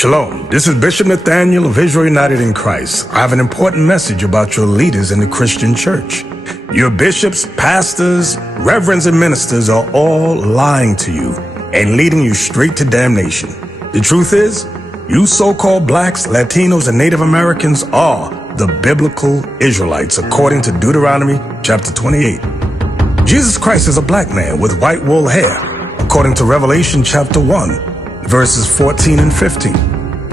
Shalom, this is Bishop Nathaniel of Israel United in Christ. I have an important message about your leaders in the Christian church. Your bishops, pastors, reverends, and ministers are all lying to you and leading you straight to damnation. The truth is, you so-called blacks, Latinos, and Native Americans are the biblical Israelites, according to Deuteronomy chapter 28. Jesus Christ is a black man with white wool hair, according to Revelation chapter 1. Verses 14 and 15.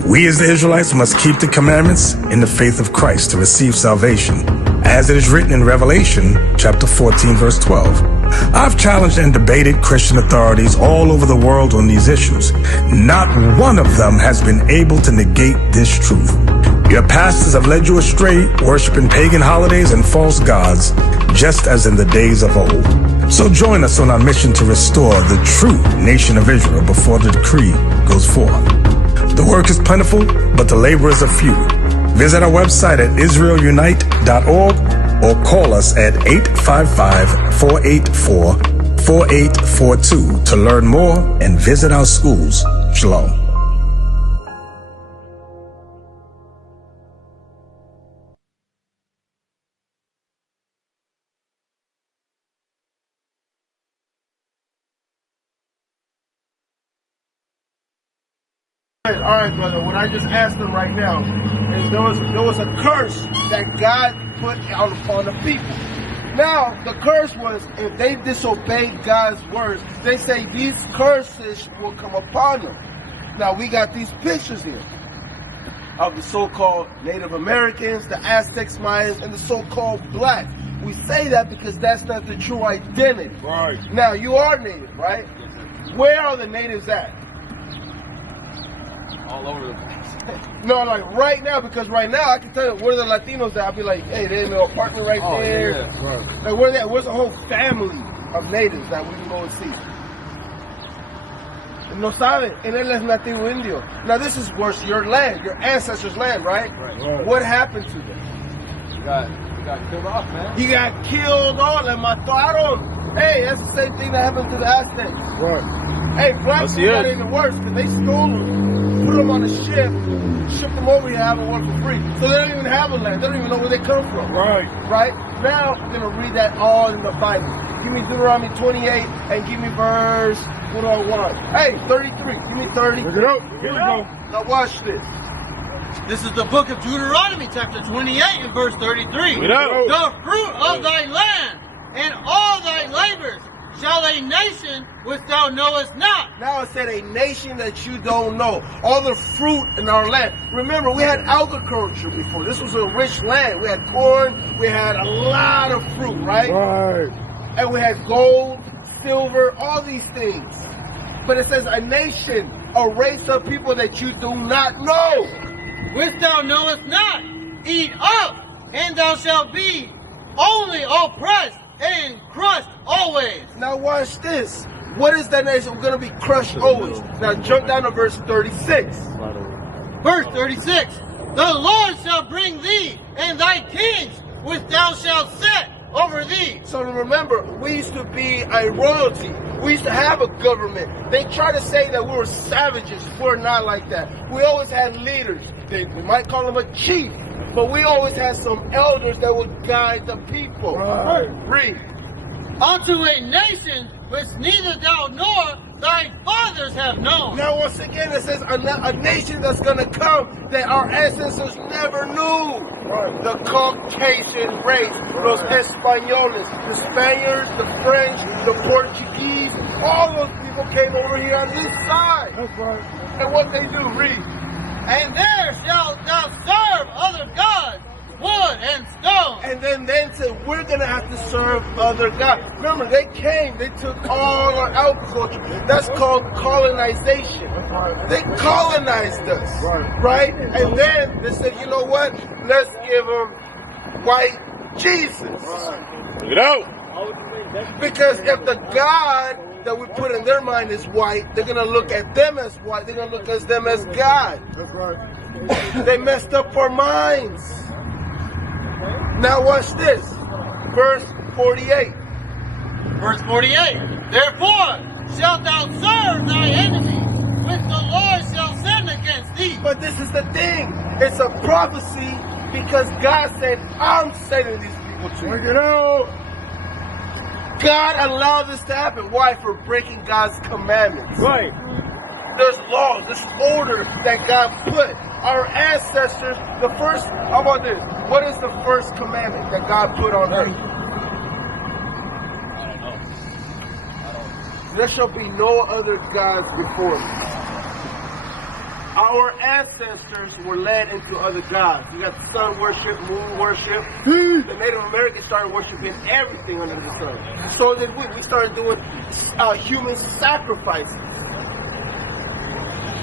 We as the Israelites must keep the commandments in the faith of Christ to receive salvation, as it is written in Revelation chapter 14, verse 12. I've challenged and debated Christian authorities all over the world on these issues. Not one of them has been able to negate this truth. Your pastors have led you astray, worshiping pagan holidays and false gods, just as in the days of old. So join us on our mission to restore the true nation of Israel before the decree goes forth. The work is plentiful, but the laborers are few. Visit our website at israelunite.org or call us at 855-484-4842 to learn more and visit our schools. Shalom. All right, brother, what I just asked him right now is there was a curse that God put on the people. Now, the curse was if they disobeyed God's words, they say these curses will come upon them. Now, we got these pictures here of the so-called Native Americans, the Aztecs, Mayans, and the so-called blacks. We say that because that's not the true identity. Right. Now, you are Native, right? Where are the natives at? All over the place. No, like right now, because right now I can tell you where the Latinos at. I'll be like, hey, they're in the apartment right there. Yeah, right. Like where they at? Where's a whole family of natives that we can go and see? No saben, and él es nativo indio. Now this is worse, your land, your ancestors' land, right? Right. What happened to them? You got killed off, man. You got killed all, and mataron. Hey, that's the same thing that happened to the Aztecs. Right. Hey, blacks got even worse because they stole them, put them on a ship, shipped them over here, have them work for free. So they don't even have a land. They don't even know where they come from. Right. Right? Now, I'm going to read that all in the Bible. Give me Deuteronomy 28 and give me verse, what do I want? Hey, 33. Give me 30. Look it up. Here we go. Now watch this. This is the book of Deuteronomy, chapter 28 and verse 33. Look it up. The fruit of thy land and all thy labors shall a nation which thou knowest not. Now it said a nation that you don't know. All the fruit in our land. Remember, we had agriculture before. This was a rich land. We had corn. We had a lot of fruit, right? Right. And we had gold, silver, all these things. But it says a nation, a race of people that you do not know. Which thou knowest not. Eat up, and thou shalt be only oppressed and crushed always. Now watch this. What is that nation? We're going to be crushed always. Now jump down to verse 36. Verse 36. The Lord shall bring thee and thy kings which thou shalt set over thee. So remember, we used to be a royalty. We used to have a government. They try to say that we were savages. We're not like that. We always had leaders. We might call them a chief. But we always had some elders that would guide the people. Right. Read. Unto a nation which neither thou nor thy fathers have known. Now once again it says a nation that's going to come that our ancestors never knew. Right. The Caucasian race, los Españoles, the Spaniards, the French, the Portuguese, all those people came over here on this side. That's right. And what they do, read. And there shalt thou serve other gods, wood and stone. And then said, we're going to have to serve other gods. Remember, they came, they took all our agriculture. That's called colonization. They colonized us, right? And then they said, you know what? Let's give them white Jesus. Look it out. Because if the God that we put in their mind is white, they're going to look at them as white. They're going to look at them as God. That's right. They messed up our minds. Now watch this. Verse 48. Verse 48. Therefore shalt thou serve thy enemies, which the Lord shall send against thee. But this is the thing. It's a prophecy because God said, I'm sending these people to you. God allowed this to happen. Why? For breaking God's commandments. Right. There's laws. This is order that God put. Our ancestors, the first, how about this? What is the first commandment that God put on earth? I don't know. There shall be no other gods before me. Our ancestors were led into other gods. You got sun worship, moon worship. The Native Americans started worshiping everything under the sun. So did we. We started doing human sacrifices.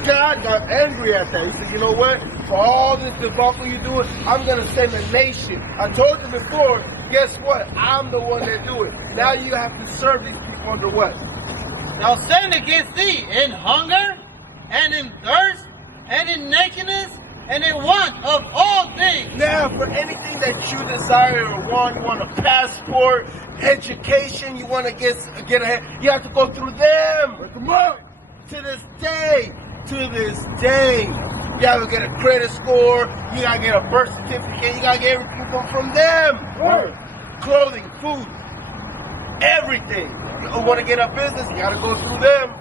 God got angry at that. He said, you know what? For all this debacle you're doing, I'm going to send a nation. I told you before, guess what? I'm the one that do it. Now you have to serve these people under what? Thou send against thee in hunger, and in thirst, and in nakedness, and in want of all things. Now, for anything that you desire or want, you want a passport, education, you want to get ahead, you have to go through them. To this day, you gotta get a credit score, you gotta get a birth certificate, you gotta get everything from them. Clothing, food, everything. You want to get a business, you gotta go through them.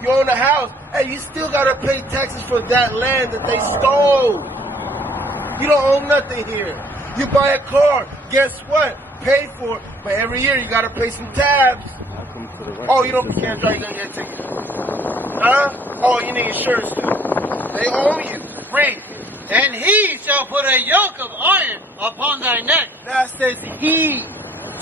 You own a house, hey, you still gotta pay taxes for that land that they stole. You don't own nothing here. You buy a car, guess what? Pay for it, but every year you gotta pay some tabs. Oh, you can't drive, you gotta get a ticket. Huh? Oh, you need insurance too. They own you. Read. And he shall put a yoke of iron upon thy neck. That says he.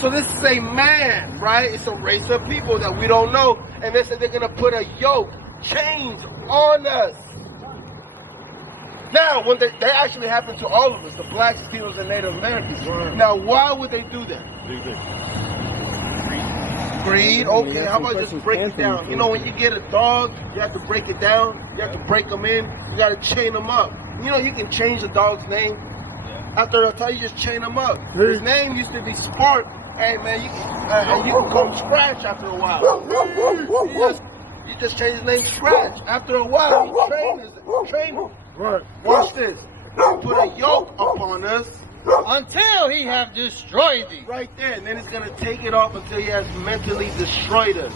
So this is a man, right? It's a race of people that we don't know. And they said they're going to put a yoke, chains on us. Now, when they actually happen to all of us, the blacks, Latinos, and Native Americans. Right. Now, why would they do that? Greed. Okay, how about just break it down? You know, when you get a dog, you have to break it down. You have to break them in. You got to chain them up. You know, you can change the dog's name. After a time, you just chain them up. His name used to be Spark. Hey, man, you can call him Scratch after a while. You just change his name Scratch. After a while, you train him. Right. Watch this. Put a yoke upon us. Until he have destroyed thee. Right there. And then it's going to take it off until he has mentally destroyed us.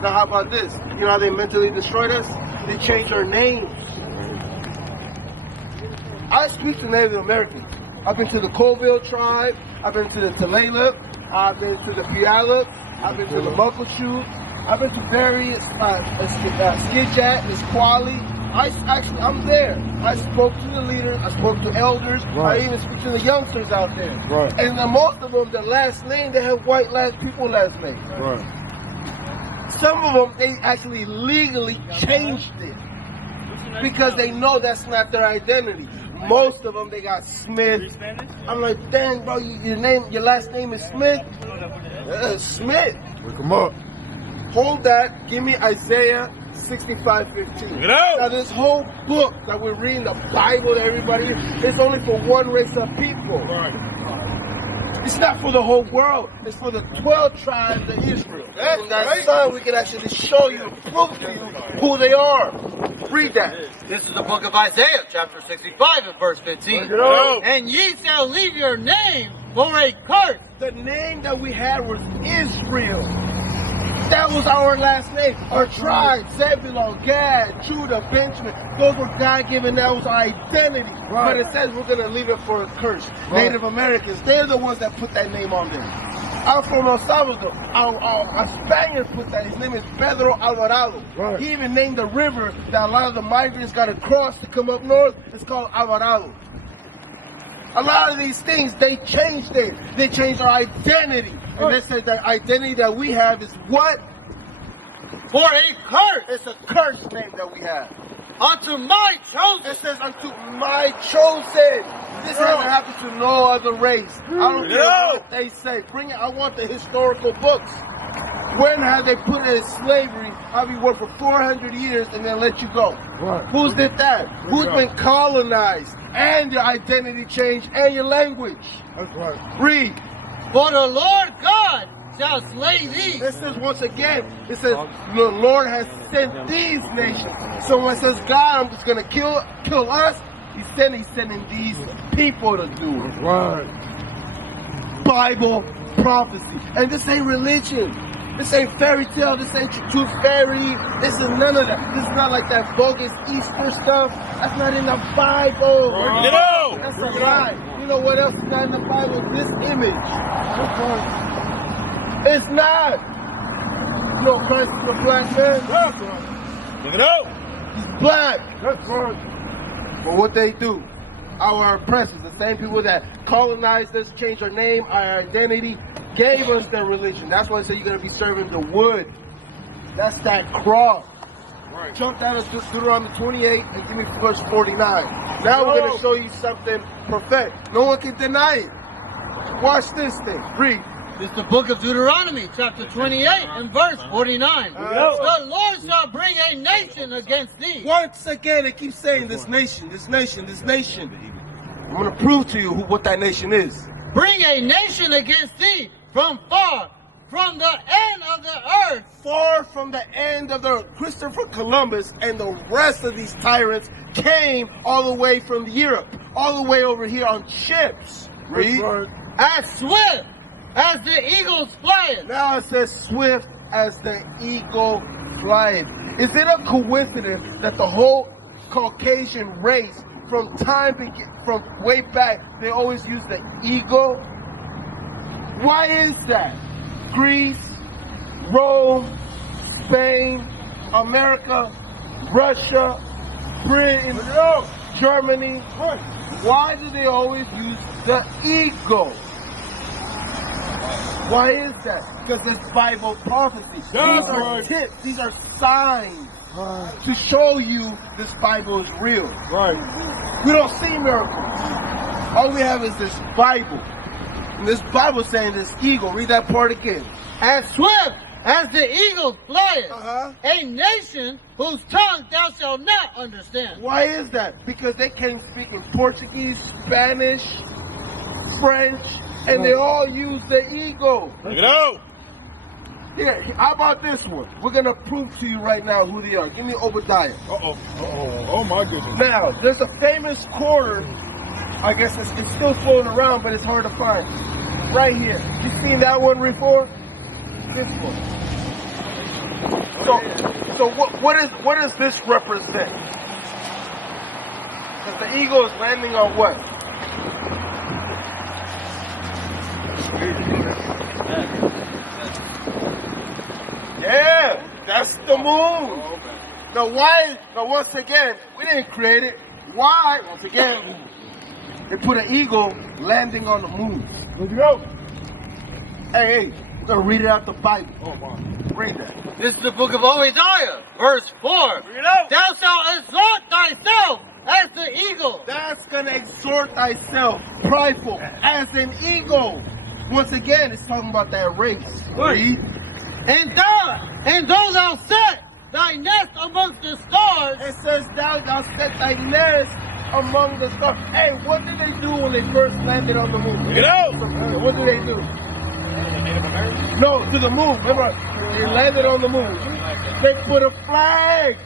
Now, how about this? You know how they mentally destroyed us? They changed our names. I speak to Native Americans. I've been to the Colville tribe. I've been to the Tulalip. I've been to the Puyallup. I've been to the Muckleshoot. I've been to various Skidjat, Nisqually. I'm there. I spoke to the leaders. I spoke to elders. Right. I even spoke to the youngsters out there. Right. And most of them, the last name, they have white people last name. Right. Some of them, they actually legally changed it because they know that's not their identity. Most of them, they got Smith. I'm like, dang, bro, your last name is Smith? Smith. Look him up. Hold that. Give me Isaiah 65:15. Now, this whole book that we're reading, the Bible that everybody reads, it's only for one race of people. Right. It's not for the whole world. It's for the 12 tribes of Israel. And that time we can actually show you, prove to you who they are. Read that. This is the book of Isaiah, chapter 65 and verse 15. And ye shall leave your name for a curse. The name that we had was Israel. That was our last name. Our tribe, Zebulon, Gad, Judah, Benjamin. Those were God-given. That was our identity. Right. But it says we're going to leave it for a curse. Right. Native Americans, they're the ones that put that name on there. I'm from El Salvador. Our Spaniards put that. His name is Pedro Alvarado. Right. He even named the river that a lot of the migrants got to cross to come up north. It's called Alvarado. A lot of these things, they changed it. They changed our identity. And they said that identity that we have is what? For a curse. It's a cursed name that we have. Unto my chosen. It says unto my chosen. This hasn't happened to no other race. I don't care what they say. Bring it. I want the historical books. When have they put it in slavery? Have you worked for 400 years and then let you go? Right. Who's did that? Who's been colonized? And your identity changed and your language. That's right. Read. For the Lord God shall slay thee. It says once again, it says the Lord has sent these nations. So when it says God is going to kill us, he's sending these people to do it. Right. Bible prophecy. And this ain't religion. This ain't fairy tale. This ain't tooth fairy. This is none of that. This is not like that bogus Easter stuff. That's not in the Bible. Get out! That's a lie. You know what else is not in the Bible? This image. It's not. You know Christ is a black man? Look it out! He's black. That's right. But what they do, our oppressors, the same people that colonized us, changed our name, our identity, gave us their religion. That's why I say you're going to be serving the wood. That's that cross. Right. Jump down to Deuteronomy 28 and give me verse 49. Now we're going to show you something prophetic. No one can deny it. Watch this thing. Read. It's the book of Deuteronomy, chapter 28 and verse 49. The Lord shall bring a nation against thee. Once again, it keeps saying this nation, this nation, this nation. I'm going to prove to you what that nation is. Bring a nation against thee from far, from the end of the earth. Far from the end of the Christopher Columbus and the rest of these tyrants came all the way from Europe, all the way over here on ships. Read. As swift as the eagles flyeth. Now it says swift as the eagle flieth. Is it a coincidence that the whole Caucasian race from way back, they always use the eagle? Why is that? Greece, Rome, Spain, America, Russia, Britain, Germany. Why do they always use the eagle? Why is that? Because it's Bible prophecy. These are tips. These are signs to show you this Bible is real. Right. We don't see miracles. All we have is this Bible. And this Bible saying this eagle. Read that part again. As swift as the eagle flieth. A nation whose tongue thou shalt not understand. Why is that? Because they came speaking Portuguese, Spanish, French, and they all use the eagle. Look it out! Here, how about this one? We're going to prove to you right now who they are. Give me Obadiah. Uh-oh. Uh-oh. Oh, my goodness. Now, there's a famous quarter. I guess it's still floating around, but it's hard to find. Right here. You seen that one before? This one. So what does this represent? Because the eagle is landing on what? Yeah, that's the moon. Now why? Now once again, we didn't create it. Why? Once again, they put an eagle landing on the moon. Let's go. Hey, we're gonna read it out the Bible. Oh, my. Read that. This is the book of Obadiah, verse 4. Thou shalt exalt thyself as the eagle. That's gonna exhort thyself, prideful, as an eagle. Once again, it's talking about that race. Read. And though thou set thy nest amongst the stars. It says thou set thy nest among the stars. Hey, what did they do when they first landed on the moon? Get out! What did they do? No, to the moon. Remember, they landed on the moon. They put a flag.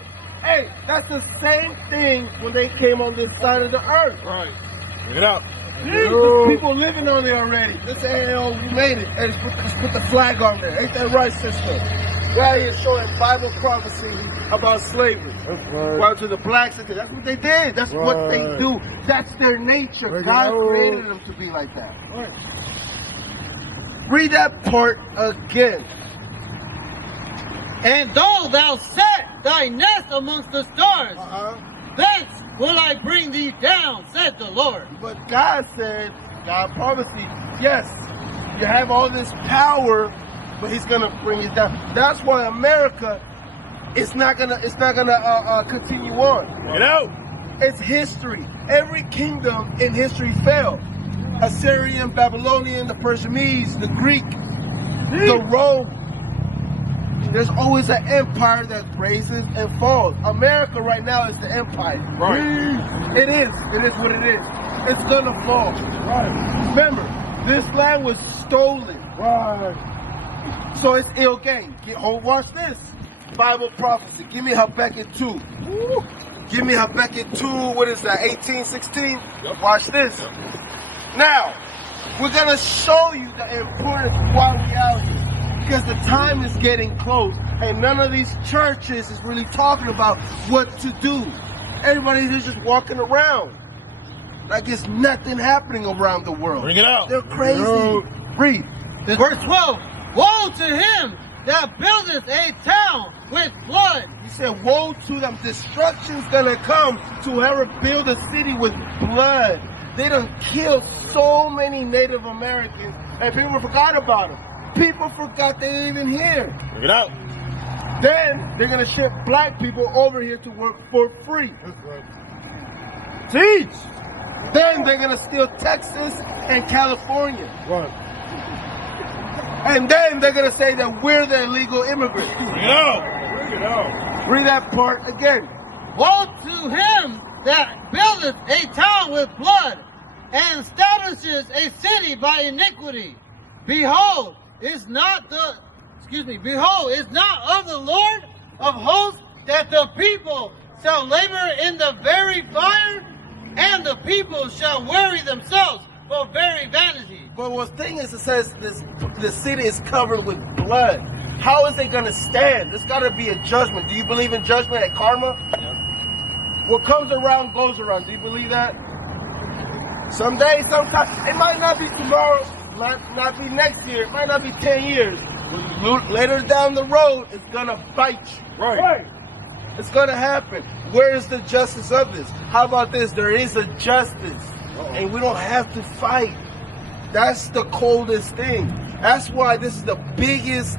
Hey, that's the same thing when they came on this side of the earth. Right. Get out. There's people living on there already. They say, hey, we made it. Hey, let's put the flag on there. Ain't that right, sister? Right here showing Bible prophecy about slavery. That's right. Well, to the blacks, that's what they did. That's what they do. That's their nature. God created them to be like that. Right. Read that part again. And though thou set thy nest amongst the stars, thence will I bring thee down, said the Lord. But God said, God promised you, yes, you have all this power, but He's gonna bring you down. That's why America is not gonna continue on. Get out. It's history. Every kingdom in history fell. Assyrian, Babylonian, the Persians, the Greek, the Rome. There's always an empire that raises and falls. America right now is the empire. Right. It is. It is what it is. It's gonna fall. Right. Remember, this land was stolen. Right. So it's ill game. Watch this. Bible prophecy. Give me Habakkuk 2. Woo. Give me Habakkuk 2. What is that? 18:16. Yep. Watch this. Now, we're going to show you the importance of why we out here. Because the time is getting close. And none of these churches is really talking about what to do. Everybody's just walking around like it's nothing happening around the world. Bring it out. They're crazy. Read. Verse 12. Woe to him that buildeth a town with blood. He said, woe to them. Destruction's gonna come to whoever build a city with blood. They done killed so many Native Americans, and people forgot about them. People forgot they even here. Bring it out. Then they're gonna ship black people over here to work for free. That's right. Teach. Then they're gonna steal Texas and California. Right. And then they're gonna say that we're the illegal immigrants. Bring it out. Bring it out. Read that part again. Woe to him that buildeth a town with blood, and establishes a city by iniquity. Behold, is not of the Lord of hosts that the people shall labor in the very fire, and the people shall weary themselves for very vanity. But the thing is, it says the city is covered with blood. How is it going to stand? There's got to be a judgment. Do you believe in judgment and karma? What comes around goes around. Do you believe that? Someday, sometime. It might not be tomorrow. Might not be next year. It might not be 10 years. Later down the road, it's going to bite you. Right. It's going to happen. Where is the justice of this? How about this? There is a justice. And we don't have to fight. That's the coldest thing. That's why this is the biggest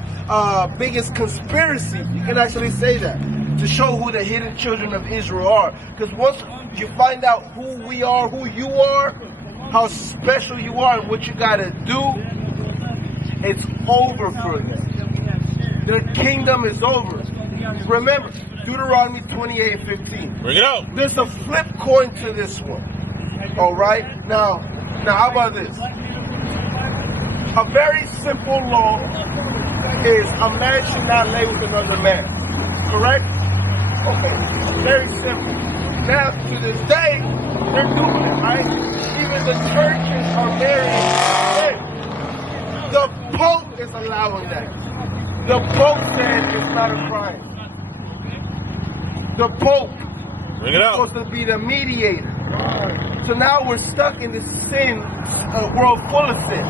conspiracy. You can actually say that. To show who the hidden children of Israel are. Because once you find out who we are, who you are, how special you are, and what you got to do, it's over for them. Their kingdom is over. Remember, Deuteronomy 28:15. Bring it out. There's a flip coin to this one. All right? Now, how about this? A very simple law is a man should not lay with another man. Correct? Okay. Very simple. Now, to this day, they're doing it, right? Even the churches are marrying. The Pope is allowing that. The Pope said it's not a crime. The Pope Bring it is out. supposed to be the mediator. So now we're stuck in this sin, a world full of sin.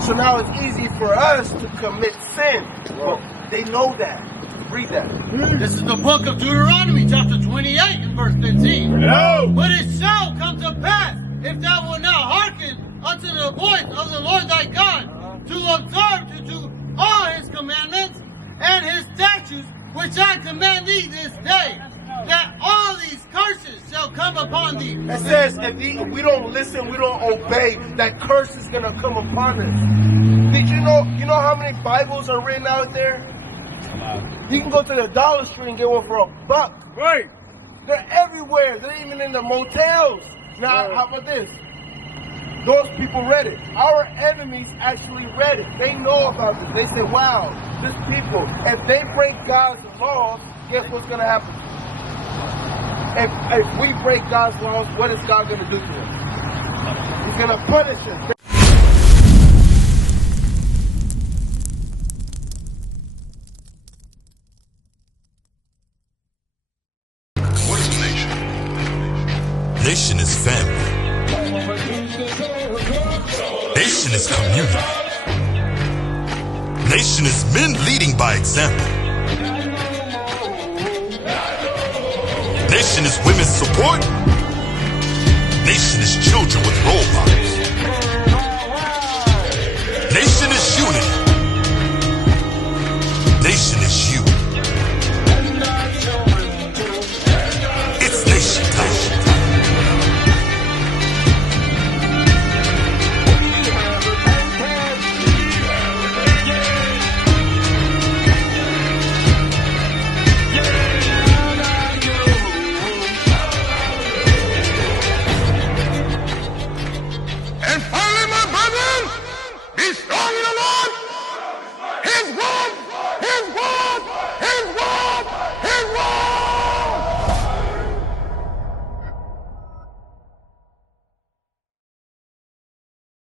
So now it's easy for us to commit sin. Well, they know that. Read that. This is the book of Deuteronomy, chapter 28, and verse 15. Bring it out. But it shall come to pass, if thou wilt not hearken unto the voice of the Lord thy God, to observe to do all his commandments and his statutes, which I command thee this day, that all these curses shall come upon thee. It says if we don't listen, we don't obey, that curse is going to come upon us. Did you know how many Bibles are written out there? You can go to the Dollar Tree and get one for $1. Right. They're everywhere. They're even in the motels. Now, how about this? Those people read it. Our enemies actually read it. They know about this. They said, wow, these people, if they break God's laws, guess what's going to happen? If we break God's laws, what is God going to do to us? He's going to punish us. What is nation? Nation is family. Nation is community. Nation is men leading by example. Nation is women's support. Nation is children with role models.